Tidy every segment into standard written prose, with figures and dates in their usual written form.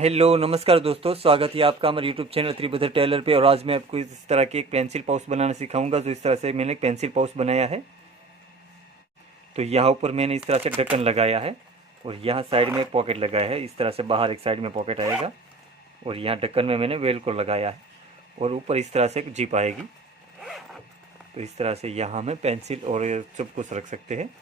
Hello नमस्कार दोस्तों, स्वागत है आपका हमारे यूट्यूब चैनल त्रिभद्र टेलर पे। और आज मैं आपको इस तरह की एक पेंसिल पाउच बनाना सिखाऊंगा। जो इस तरह से मैंने एक पेंसिल पाउच बनाया है। तो यहाँ ऊपर मैंने इस तरह से ढक्कन लगाया है और यहाँ साइड में एक पॉकेट लगाया है। इस तरह से बाहर एक साइड में पॉकेट आएगा और यहाँ ढक्कन में मैंने वेलक्रो लगाया है और ऊपर इस तरह से एक जिप आएगी। तो इस तरह से यहाँ हमें पेंसिल और सब कुछ रख सकते हैं।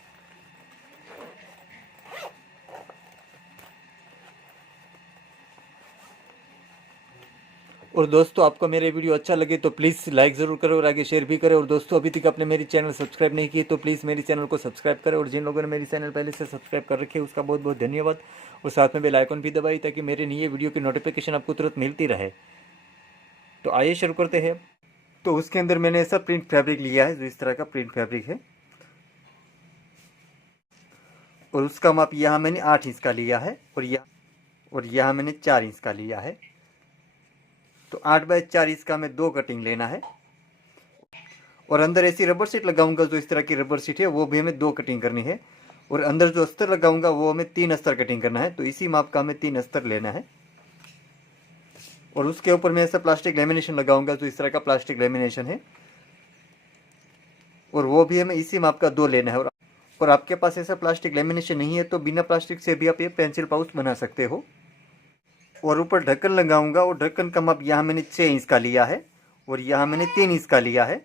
और दोस्तों, आपको मेरे वीडियो अच्छा लगे तो प्लीज़ लाइक ज़रूर करें और आगे शेयर भी करें। और दोस्तों, अभी तक आपने मेरी चैनल सब्सक्राइब नहीं की तो प्लीज़ मेरी चैनल को सब्सक्राइब करें। और जिन लोगों ने मेरी चैनल पहले से सब्सक्राइब कर रखे उसका बहुत बहुत धन्यवाद। और साथ में बेल आइकन भी दबाई ताकि मेरे नए वीडियो की नोटिफिकेशन आपको तुरंत मिलती रहे। तो आइए शुरू करते हैं। तो उसके अंदर मैंने ऐसा प्रिंट फैब्रिक लिया है, जो इस तरह का प्रिंट फैब्रिक है। और उसका माप यहाँ मैंने 8 इंच का लिया है और यहाँ मैंने 4 इंच का लिया है। तो 8 बाय 4 इंच का हमें 2 कटिंग लेना है। और अंदर ऐसी रबर सीट लगाऊंगा, जो इस तरह की रबर सीट है, वो भी हमें 2 कटिंग करनी है। और अंदर जो अस्तर लगाऊंगा वो हमें 3 अस्तर कटिंग करना है। तो इसी माप का हमें 3 अस्तर लेना है। और उसके ऊपर मैं ऐसा प्लास्टिक लेमिनेशन लगाऊंगा, जो इस तरह का प्लास्टिक लेमिनेशन है, और वो भी हमें इसी माप का 2 लेना है। और आपके पास ऐसा प्लास्टिक लेमिनेशन नहीं है तो बिना प्लास्टिक से भी आप ये पेंसिल पाउच बना सकते हो। और ऊपर ढक्कन लगाऊंगा और ढक्कन का माप यहाँ मैंने 6 इंच का लिया है और यहाँ मैंने 3 इंच का लिया है।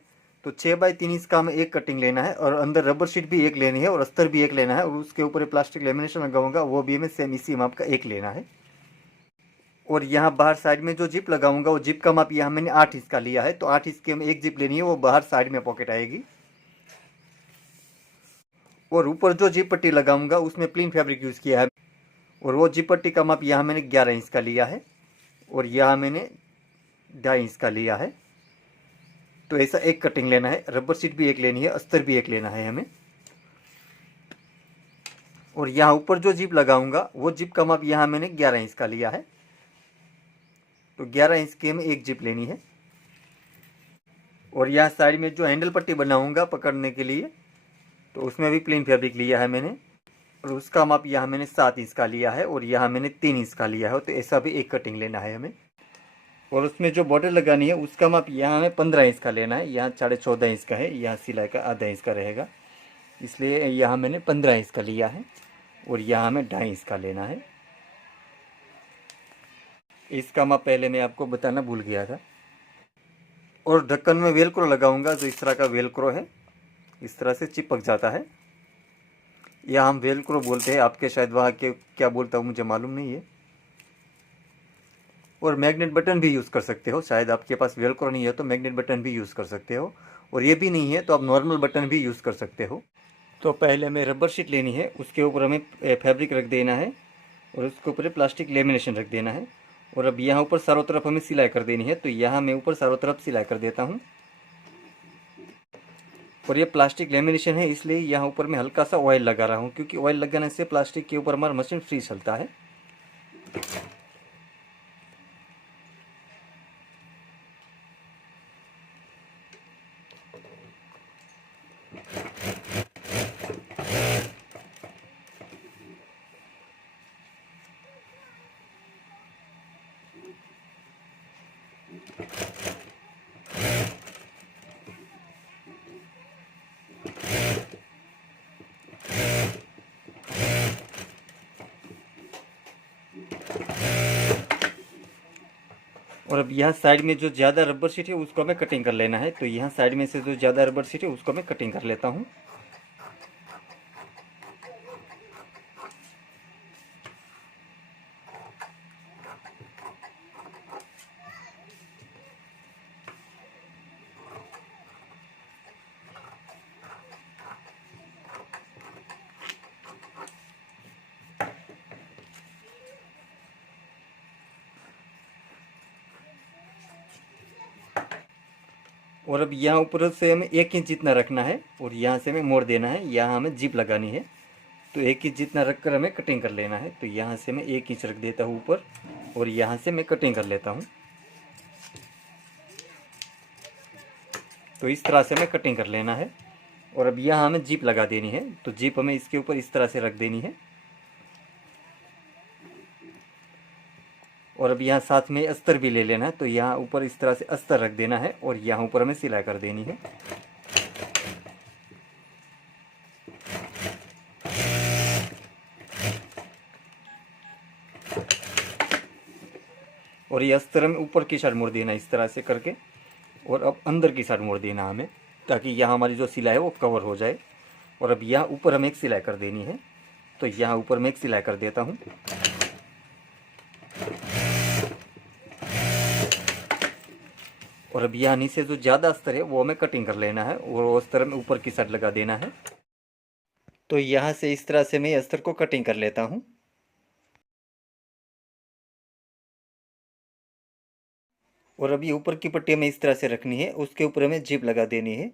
तो 6 बाय 3 इंच का हमें एक कटिंग लेना है और अंदर रबर शीट भी एक लेनी है और अस्तर भी एक लेना है। और उसके ऊपर प्लास्टिक लेमिनेशन लगाऊंगा, वो भी हमें सेम इसी माप का एक लेना है। और यहाँ बाहर साइड में जो जिप लगाऊंगा, वो जिप का माप यहाँ मैंने 8 इंच का लिया है। तो 8 इंच की हमें एक जिप लेनी है, वो बाहर साइड में पॉकेट आएगी। और ऊपर जो जिप पट्टी लगाऊंगा उसमें प्लेन फैब्रिक यूज़ किया है और वो जिप पट्टी का माप यहाँ मैंने 11 इंच का लिया है और यहाँ मैंने 2.5 इंच का लिया है। तो ऐसा एक कटिंग लेना है, रबर शीट भी एक लेनी है, अस्तर भी एक लेना है हमें। और यहाँ ऊपर जो जिप लगाऊंगा वो जिप का माप यहाँ मैंने 11 इंच का लिया है। तो 11 इंच की हमें एक जिप लेनी है। और यहाँ साइड में जो हैंडल पट्टी बनाऊंगा पकड़ने के लिए, तो उसमें भी प्लेन फैब्रिक लिया है मैंने और उसका माप यहाँ मैंने 7 इंच का लिया है और यहाँ मैंने 3 इंच का लिया है। तो ऐसा भी एक कटिंग लेना है हमें। और उसमें जो बॉर्डर लगानी है उसका माप यहाँ हमें 15 इंच का लेना है। यहाँ 14.5 इंच का है, यहाँ सिलाई का आधा इंच का रहेगा, इसलिए यहाँ मैंने 15 इंच का लिया है और यहाँ हमें 2.5 इंच का लेना है। इसका माप पहले मैं आपको बताना भूल गया था। और ढक्कन में वेलक्रो लगाऊंगा, जो इस तरह का वेलक्रो है, इस तरह से चिपक जाता है। या हम वेलक्रो बोलते हैं, आपके शायद वहाँ के क्या बोलता हूँ मुझे मालूम नहीं है। और मैग्नेट बटन भी यूज़ कर सकते हो, शायद आपके पास वेलक्रो नहीं है तो मैग्नेट बटन भी यूज़ कर सकते हो। और ये भी नहीं है तो आप नॉर्मल बटन भी यूज़ कर सकते हो। तो पहले हमें रबर शीट लेनी है, उसके ऊपर हमें फैब्रिक रख देना है और उसके ऊपर प्लास्टिक लेमिनेशन रख देना है। और अब यहाँ ऊपर चारों तरफ हमें सिलाई कर देनी है। तो यहाँ मैं ऊपर चारों तरफ सिलाई कर देता हूँ। और ये प्लास्टिक लेमिनेशन है, इसलिए यहाँ ऊपर मैं हल्का सा ऑयल लगा रहा हूँ, क्योंकि ऑयल लगाने से प्लास्टिक के ऊपर हमारा मशीन फ्री चलता है। और अब यहाँ साइड में जो ज़्यादा रबर शीट है उसको हमें कटिंग कर लेना है। तो यहाँ साइड में से जो ज़्यादा रबर शीट है उसको मैं कटिंग कर लेता हूँ। और अब यहाँ ऊपर से हमें 1 इंच जितना रखना है और यहाँ से हमें मोड़ देना है। यहाँ हमें जिप लगानी है, तो 1 इंच जितना रख कर हमें कटिंग कर लेना है। तो यहाँ से मैं 1 इंच रख देता हूँ ऊपर और यहाँ से मैं कटिंग कर लेता हूँ। तो इस तरह से हमें कटिंग कर लेना है। और अब यहाँ हमें जिप लगा देनी है। तो जिप हमें इसके ऊपर इस तरह से रख देनी है। और अब यहाँ साथ में अस्तर भी ले लेना है। तो यहाँ ऊपर इस तरह से अस्तर रख देना है और यहाँ ऊपर हमें सिलाई कर देनी है। और ये अस्तर हमें ऊपर की साइड मोड़ देना इस तरह से करके, और अब अंदर की साइड मोड़ देना हमें, ताकि यहाँ हमारी जो सिलाई है वो कवर हो जाए। और अब यहाँ ऊपर हमें एक सिलाई कर देनी है। तो यहाँ ऊपर मैं एक सिलाई कर देता हूँ। और अब यहाँ नीचे जो ज़्यादा अस्तर है वो हमें कटिंग कर लेना है और उस तरह में ऊपर की साइड लगा देना है। तो यहाँ से इस तरह से मैं अस्तर को कटिंग कर लेता हूँ। और अभी ऊपर की पट्टी हमें इस तरह से रखनी है, उसके ऊपर हमें जिप लगा देनी है।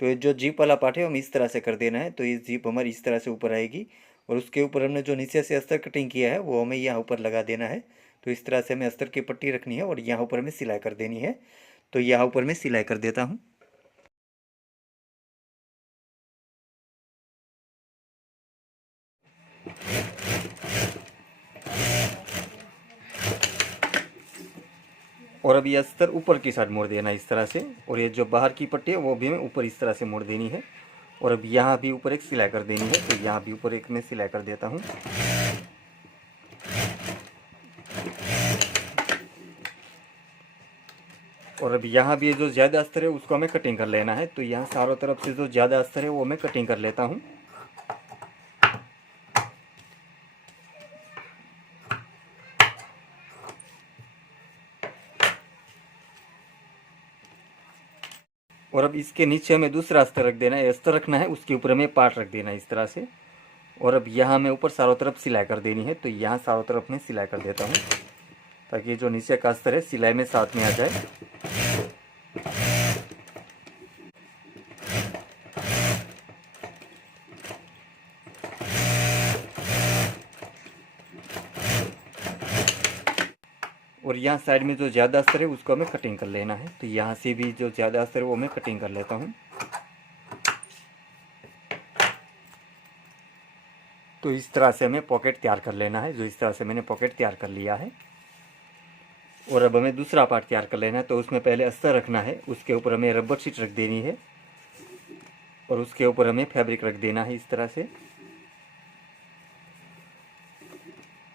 तो ये जो जिप वाला पार्ट है हम इस तरह से कर देना है। तो ये जिप हमारी इस तरह से ऊपर आएगी और उसके ऊपर हमने जो नीचे से अस्तर कटिंग किया है वो हमें यहाँ ऊपर लगा देना है। तो इस तरह से हमें अस्तर की पट्टी रखनी है और यहाँ ऊपर हमें सिलाई कर देनी है। तो यहाँ ऊपर मैं सिलाई कर देता हूँ। और अब ये अस्तर ऊपर की साइड मोड़ देना है इस तरह से, और ये जो बाहर की पट्टी है वो भी हमें ऊपर इस तरह से मोड़ देनी है। और अब यहाँ भी ऊपर एक सिलाई कर देनी है। तो यहाँ भी ऊपर एक मैं सिलाई कर देता हूँ। और अब यहाँ भी जो ज़्यादा अस्तर है उसको हमें कटिंग कर लेना है। तो यहाँ चारों तरफ से जो ज़्यादा अस्तर है वो मैं कटिंग कर लेता हूँ। और अब इसके नीचे हमें दूसरा अस्तर रख देना है, अस्तर रखना है, उसके ऊपर हमें पार्ट रख देना है इस तरह से। और अब यहाँ हमें ऊपर चारों तरफ सिलाई कर देनी है। तो यहाँ चारों तरफ मैं सिलाई कर देता हूँ ताकि जो नीचे का अस्तर है सिलाई में साथ में आ जाए। और यहाँ साइड में जो ज़्यादा अस्तर है उसको हमें कटिंग कर लेना है। तो यहाँ से भी जो ज़्यादा अस्तर है वो मैं कटिंग कर लेता हूँ। तो इस तरह से हमें पॉकेट तैयार कर लेना है। जो इस तरह से मैंने पॉकेट तैयार कर लिया है। और अब हमें दूसरा पार्ट तैयार कर लेना है। तो उसमें पहले अस्तर रखना है, उसके ऊपर हमें रबर शीट रख देनी है और उसके ऊपर हमें फैब्रिक रख देना है इस तरह से।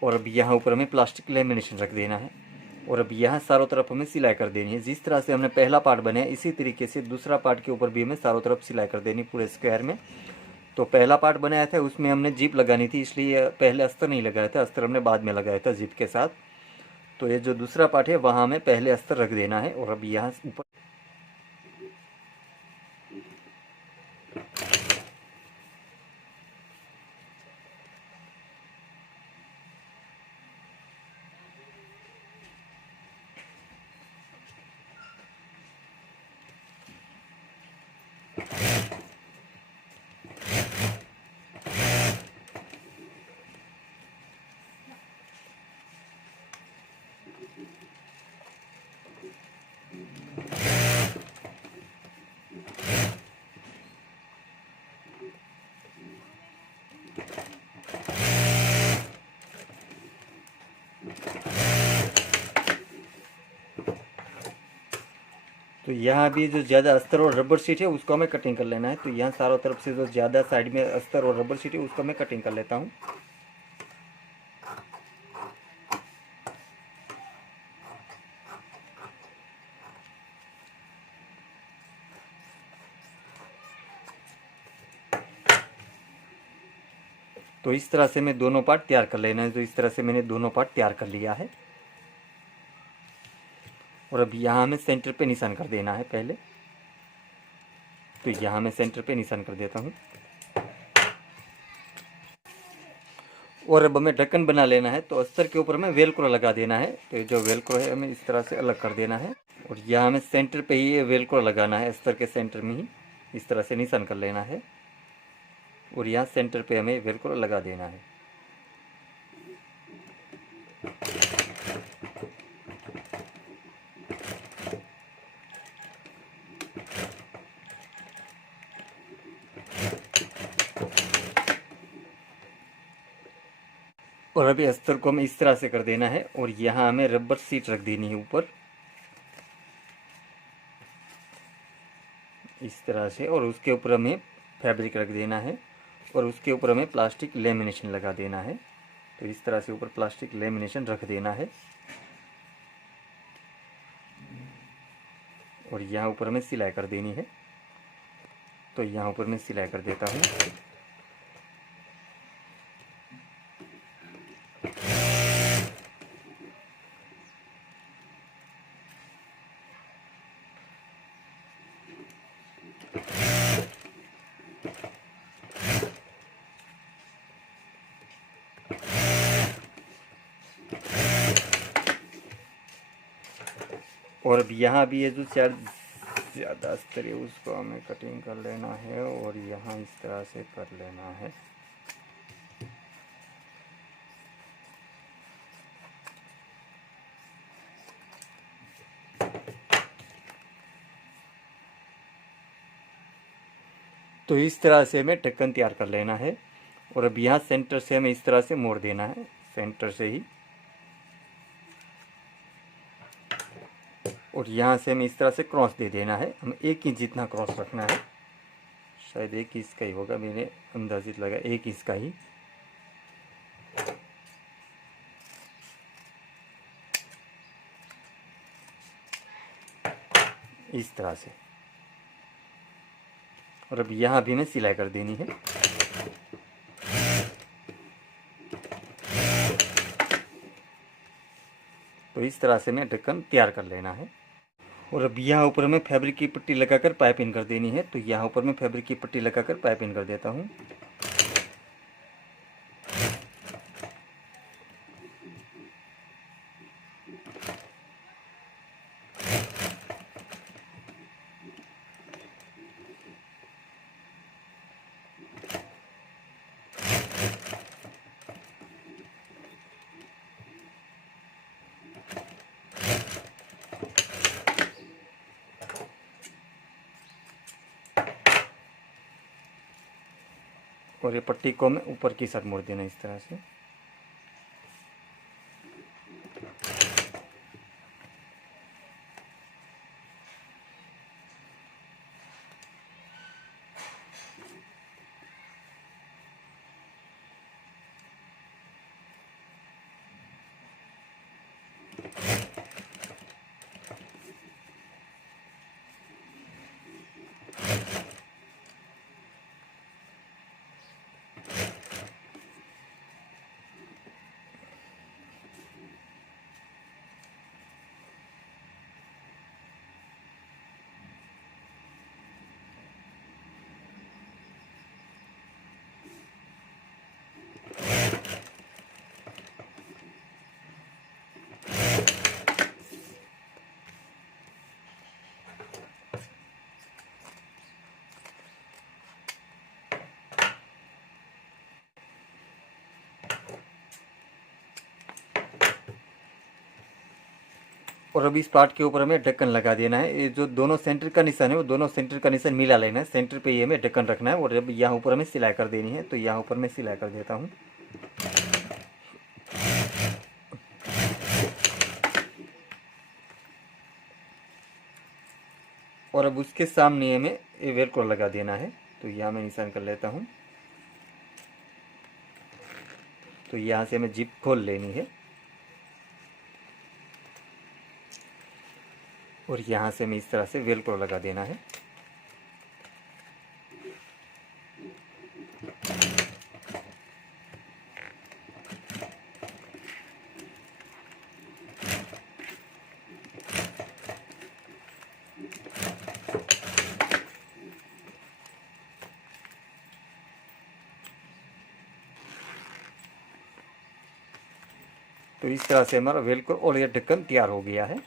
और अब यहाँ ऊपर हमें प्लास्टिक लेमिनेशन रख देना है। और अब यहाँ चारों तरफ हमें सिलाई कर देनी है। जिस तरह से हमने पहला पार्ट बनाया इसी तरीके से दूसरा पार्ट के ऊपर भी हमें चारों तरफ सिलाई कर देनी पूरे स्क्वायर में। तो पहला पार्ट बनाया था उसमें हमने जिप लगानी थी, इसलिए पहले अस्तर नहीं लगाया था, अस्तर हमने बाद में लगाया था जिप के साथ। तो ये जो दूसरा पार्ट है वहाँ हमें पहले अस्तर रख देना है। और अब यहाँ ऊपर तो यहाँ भी जो ज़्यादा अस्तर और रबर शीट है उसको हमें कटिंग कर लेना है। तो यहाँ चारों तरफ से जो ज़्यादा साइड में अस्तर और रबर शीट है उसको मैं कटिंग कर लेता हूँ। तो इस तरह से मैं दोनों पार्ट तैयार कर लेना है। तो इस तरह से मैंने दोनों पार्ट तैयार कर लिया है। और अब यहाँ हमें सेंटर पे निशान कर देना है पहले। तो यहाँ मैं सेंटर पे निशान कर देता हूँ। और अब हमें ढक्कन बना लेना है। तो अस्तर के ऊपर हमें वेलक्रो लगा देना है। तो ये जो वेलक्रो है हमें इस तरह से अलग कर देना है और यहाँ हमें सेंटर पे ही ये वेलक्रो लगाना है, अस्तर के सेंटर में ही इस तरह से निशान कर लेना है और यहाँ सेंटर पे हमें वेलक्रो लगा देना है। और अभी अस्तर को हमें इस तरह से कर देना है और यहाँ हमें रबर सीट रख देनी है ऊपर इस तरह से, और उसके ऊपर हमें फैब्रिक रख देना है और उसके ऊपर हमें प्लास्टिक लेमिनेशन लगा देना है। तो इस तरह से ऊपर प्लास्टिक लेमिनेशन रख देना है और यहाँ ऊपर हमें सिलाई कर देनी है। तो यहाँ ऊपर मैं सिलाई कर देता हूँ। और अब यहाँ भी ये जो ज़्यादा अस्तर है उसको हमें कटिंग कर लेना है और यहाँ इस तरह से कर लेना है। तो इस तरह से हमें ढक्कन तैयार कर लेना है और अब यहाँ सेंटर से हमें इस तरह से मोड़ देना है, सेंटर से ही, और यहाँ से हमें इस तरह से क्रॉस दे देना है। हमें 1 इंच जितना क्रॉस रखना है, शायद 1 इंच का ही होगा, मैंने अंदाजित लगा 1 इंच का ही। इस तरह से, और अब यहाँ भी हमें सिलाई कर देनी है। तो इस तरह से हमें ढक्कन तैयार कर लेना है और अब यहाँ ऊपर हमें फैब्रिक की पट्टी लगाकर पाइपिंग कर देनी है। तो यहाँ ऊपर मैं फैब्रिक की पट्टी लगाकर पाइपिंग कर देता हूँ। और ये पट्टी को हमें ऊपर की साइड मोड़ देना इस तरह से। और अब इस पार्ट के ऊपर हमें ढक्कन लगा देना है। ये जो दोनों सेंटर का निशान है वो दोनों सेंटर का निशान मिला लेना है, सेंटर पे ही हमें ढक्कन रखना है। और अब यहाँ ऊपर हमें सिलाई कर देनी है। तो यहाँ ऊपर मैं सिलाई कर देता हूँ। और अब उसके सामने हमें ये वेलक्रो लगा देना है। तो यहाँ मैं निशान कर लेता हूँ। तो यहाँ से हमें जिप खोल लेनी है और यहाँ से हमें इस तरह से वेलक्रो लगा देना है। तो इस तरह से हमारा वेलक्रो और यह ढक्कन तैयार हो गया है।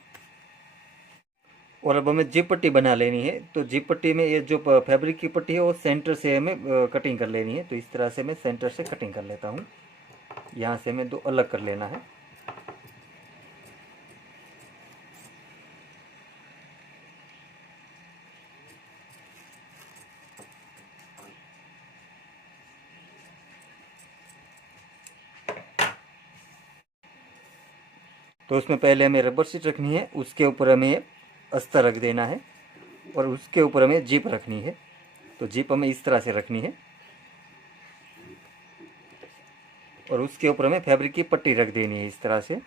और अब हमें जिप पट्टी बना लेनी है। तो जिप पट्टी में ये जो फैब्रिक की पट्टी है वो सेंटर से हमें कटिंग कर लेनी है। तो इस तरह से मैं सेंटर से कटिंग कर लेता हूँ। यहाँ से हमें 2 अलग कर लेना है। तो उसमें पहले हमें रबर शीट रखनी है, उसके ऊपर हमें अस्तर रख देना है और उसके ऊपर हमें जिप रखनी है। तो जिप हमें इस तरह से रखनी है और उसके ऊपर हमें फैब्रिक की पट्टी रख देनी है इस तरह से।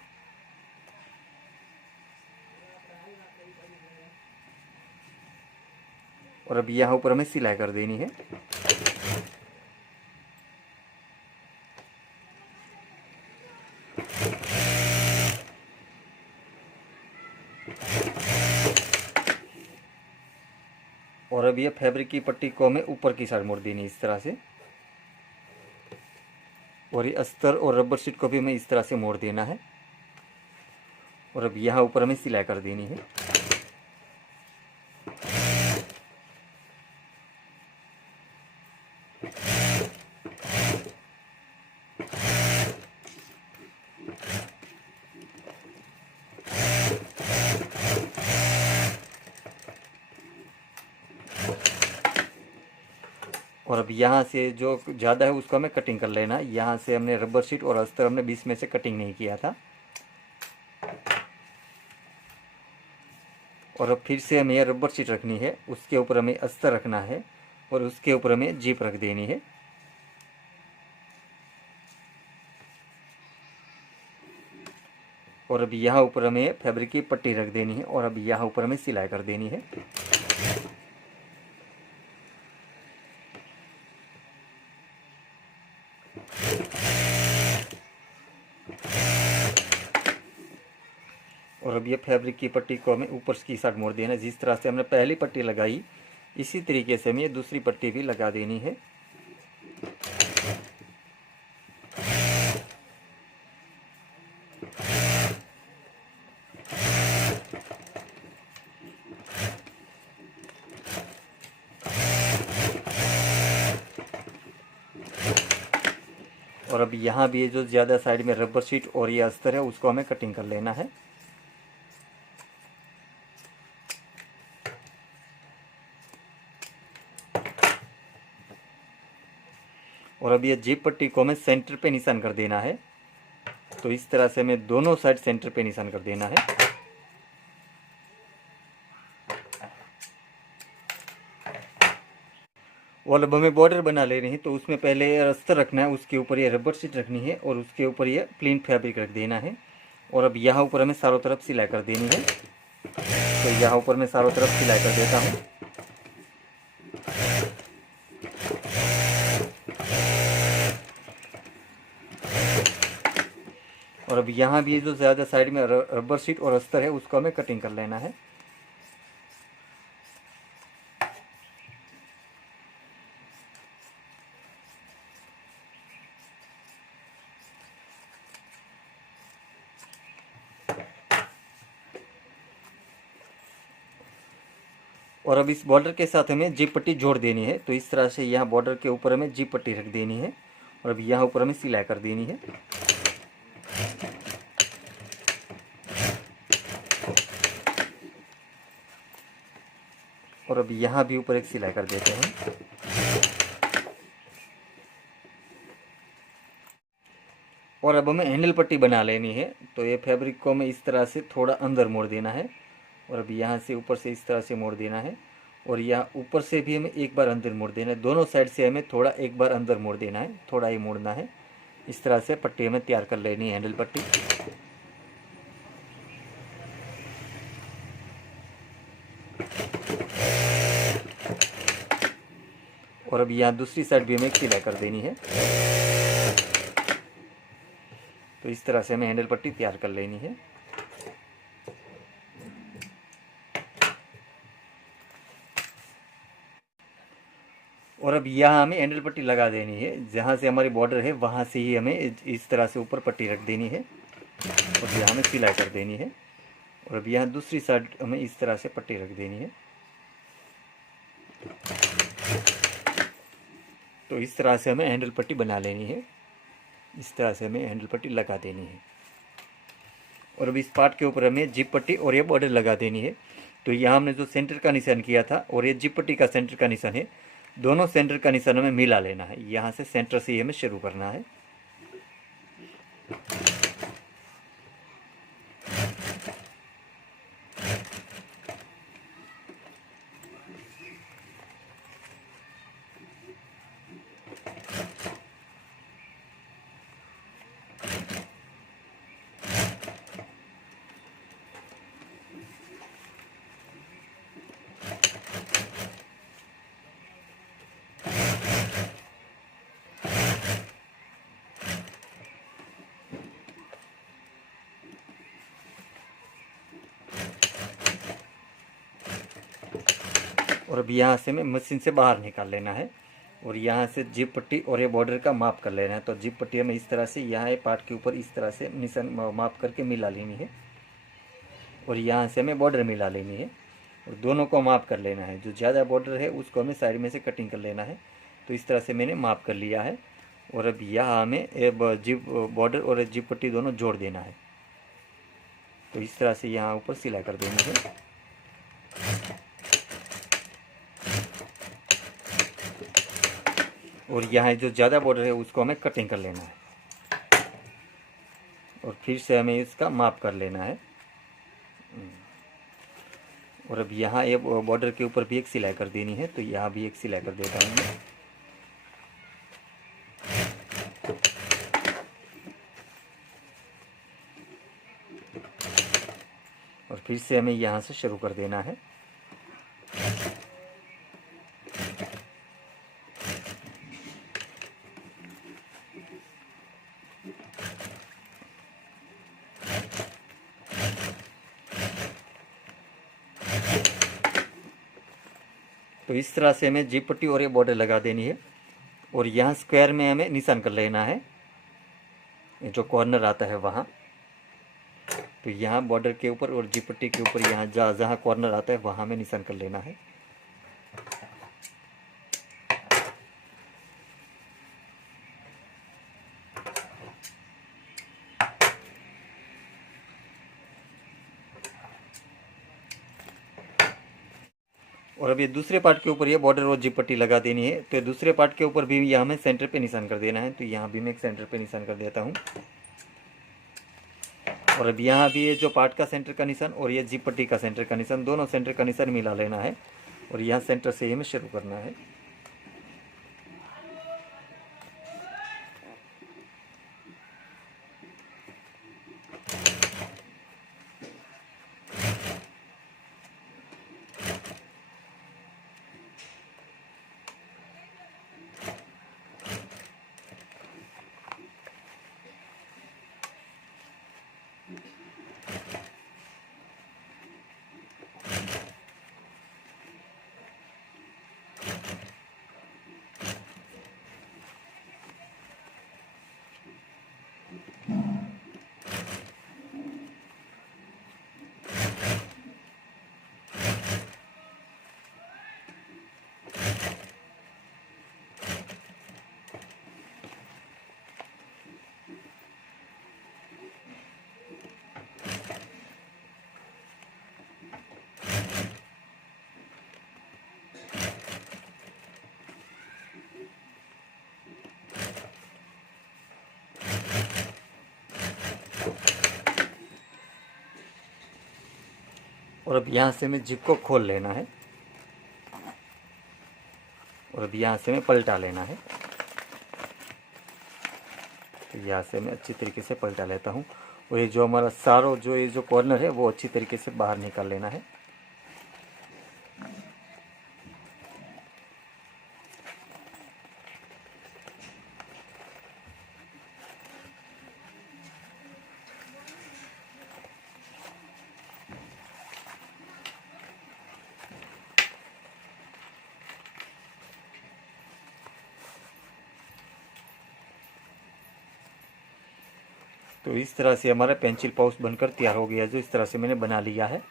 और अब यहाँ ऊपर हमें सिलाई कर देनी है। और अब ये फैब्रिक की पट्टी को हमें ऊपर की साइड मोड़ देनी है इस तरह से, और ये अस्तर और रबर शीट को भी हमें इस तरह से मोड़ देना है। और अब यहाँ ऊपर हमें सिलाई कर देनी है। और अब यहाँ से जो ज़्यादा है उसको हमें कटिंग कर लेना है। यहाँ से हमने रबर शीट और अस्तर हमने बीच में से कटिंग नहीं किया था। और अब फिर से हमें यह रबर शीट रखनी है, उसके ऊपर हमें अस्तर रखना है और उसके ऊपर हमें जिप रख देनी है। और अब यहाँ ऊपर हमें फैब्रिक की पट्टी रख देनी है और अब यहाँ ऊपर हमें सिलाई कर देनी है। और अब ये फैब्रिक की पट्टी को हमें ऊपर की साइड मोड़ देना है। जिस तरह से हमने पहली पट्टी लगाई इसी तरीके से हमें ये दूसरी पट्टी भी लगा देनी है। और अब यहाँ भी ये जो ज़्यादा साइड में रबर शीट और ये अस्तर है उसको हमें कटिंग कर लेना है। और अब ये जिप पट्टी को हमें सेंटर पे निशान कर देना है। तो इस तरह से हमें दोनों साइड सेंटर पे निशान कर देना है। और अब हमें बॉर्डर बना लेनी है। तो उसमें पहले ये अस्तर रखना है, उसके ऊपर ये रबर शीट रखनी है और उसके ऊपर ये प्लेन फैब्रिक रख देना है। और अब यहाँ ऊपर हमें चारों तरफ सिलाई कर देनी है। तो यहाँ ऊपर मैं चारों तरफ सिलाई कर देता हूँ। और अब यहाँ भी जो ज़्यादा साइड में रबर शीट और अस्तर है उसको हमें कटिंग कर लेना है। और अब इस बॉर्डर के साथ हमें जिप पट्टी जोड़ देनी है। तो इस तरह से यहाँ बॉर्डर के ऊपर हमें जिप पट्टी रख देनी है और अब यहाँ ऊपर हमें सिलाई कर देनी है। और अब यहाँ भी ऊपर एक सिलाई कर देते हैं। और अब हमें हैंडल पट्टी बना लेनी है। तो ये फैब्रिक को हमें इस तरह से थोड़ा अंदर मोड़ देना है और अब यहाँ से ऊपर से इस तरह से मोड़ देना है और यहाँ ऊपर से भी हमें एक बार अंदर मोड़ देना है। दोनों साइड से हमें थोड़ा एक बार अंदर मोड़ देना है, थोड़ा ही मोड़ना है। इस तरह से पट्टी हमें तैयार कर लेनी है, हैंडल पट्टी। और अब यहाँ दूसरी साइड भी हमें सिलाई कर देनी है। तो इस तरह से हमें हैंडल पट्टी तैयार कर लेनी है। और अब यहाँ हमें हैंडल पट्टी लगा देनी है। जहाँ से हमारी बॉर्डर है वहाँ से ही हमें इस तरह से ऊपर पट्टी रख देनी है और यहाँ हमें सिलाई कर देनी है। और अब यहाँ दूसरी साइड हमें इस तरह से पट्टी रख देनी है। तो इस तरह से हमें हैंडल पट्टी बना लेनी है। इस तरह से हमें हैंडल पट्टी लगा देनी है। और अब इस पार्ट के ऊपर हमें जिप पट्टी और ये बॉर्डर लगा देनी है। तो यहाँ हमने जो सेंटर का निशान किया था और ये जिप पट्टी का सेंटर का निशान है, दोनों सेंटर का निशान हमें मिला लेना है। यहाँ से सेंटर से ही हमें शुरू करना है। और अब यहाँ से हमें मशीन से बाहर निकाल लेना है और यहाँ से जिप पट्टी और ये बॉर्डर का माप कर लेना है। तो जिप पट्टी हमें इस तरह से यहाँ पार्ट के ऊपर इस तरह से निशान माप करके मिला लेनी है और यहाँ से हमें बॉर्डर मिला लेनी है और दोनों को माप कर लेना है। जो ज़्यादा बॉर्डर है उसको हमें साइड में से कटिंग कर लेना है। तो इस तरह से मैंने माप कर लिया है और अब यहाँ हमें जिप बॉर्डर और जिप पट्टी दोनों जोड़ देना है। तो इस तरह से यहाँ ऊपर सिलाई कर देनी है। और यहाँ जो ज़्यादा बॉर्डर है उसको हमें कटिंग कर लेना है और फिर से हमें इसका माप कर लेना है। और अब यहाँ ये बॉर्डर के ऊपर भी एक सिलाई कर देनी है। तो यहाँ भी एक सिलाई कर देता हूँ मैं। और फिर से हमें यहाँ से शुरू कर देना है। तो इस तरह से हमें जिप पट्टी और ये बॉर्डर लगा देनी है और यहाँ स्क्वायर में हमें निशान कर लेना है। जो कॉर्नर आता है वहाँ, तो यहाँ बॉर्डर के ऊपर और जिप पट्टी के ऊपर यहाँ जहाँ कॉर्नर आता है वहाँ हमें निशान कर लेना है। और अब ये दूसरे पार्ट के ऊपर ये बॉर्डर और जिप पट्टी लगा देनी है। तो दूसरे पार्ट के ऊपर भी यहाँ हमें सेंटर पे निशान कर देना है। तो यहाँ भी मैं एक सेंटर पे निशान कर देता हूँ। और अब यहाँ भी ये जो पार्ट का सेंटर का निशान और ये जिप पट्टी का सेंटर का निशान, दोनों सेंटर का निशान मिला लेना है और यहाँ सेंटर से ही हमें शुरू करना है। और अब यहाँ से हमें जिप को खोल लेना है और अब यहाँ से हमें पलटा लेना है। तो यहाँ से मैं अच्छी तरीके से पलटा लेता हूँ और ये जो हमारा सारो जो ये जो कॉर्नर है वो अच्छी तरीके से बाहर निकाल लेना है। तो इस तरह से हमारा पेंसिल पाउच बनकर तैयार हो गया, जो इस तरह से मैंने बना लिया है।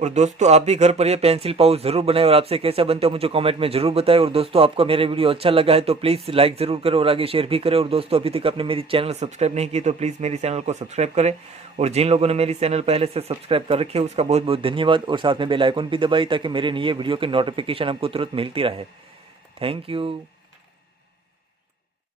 और दोस्तों आप भी घर पर ये पेंसिल पाउच जरूर बनाएं और आपसे कैसा बनता है मुझे कमेंट में जरूर बताएं। और दोस्तों आपको मेरा वीडियो अच्छा लगा है तो प्लीज़ लाइक ज़रूर करें और आगे शेयर भी करें। और दोस्तों अभी तक आपने मेरी चैनल सब्सक्राइब नहीं की तो प्लीज़ मेरी चैनल को सब्सक्राइब करें। और जिन लोगों ने मेरी चैनल पहले से सब्सक्राइब कर रखे है उसका बहुत बहुत धन्यवाद। और साथ में बेल आइकन भी दबाई ताकि मेरे नए वीडियो की नोटिफिकेशन आपको तुरंत मिलती रहे। Thank you.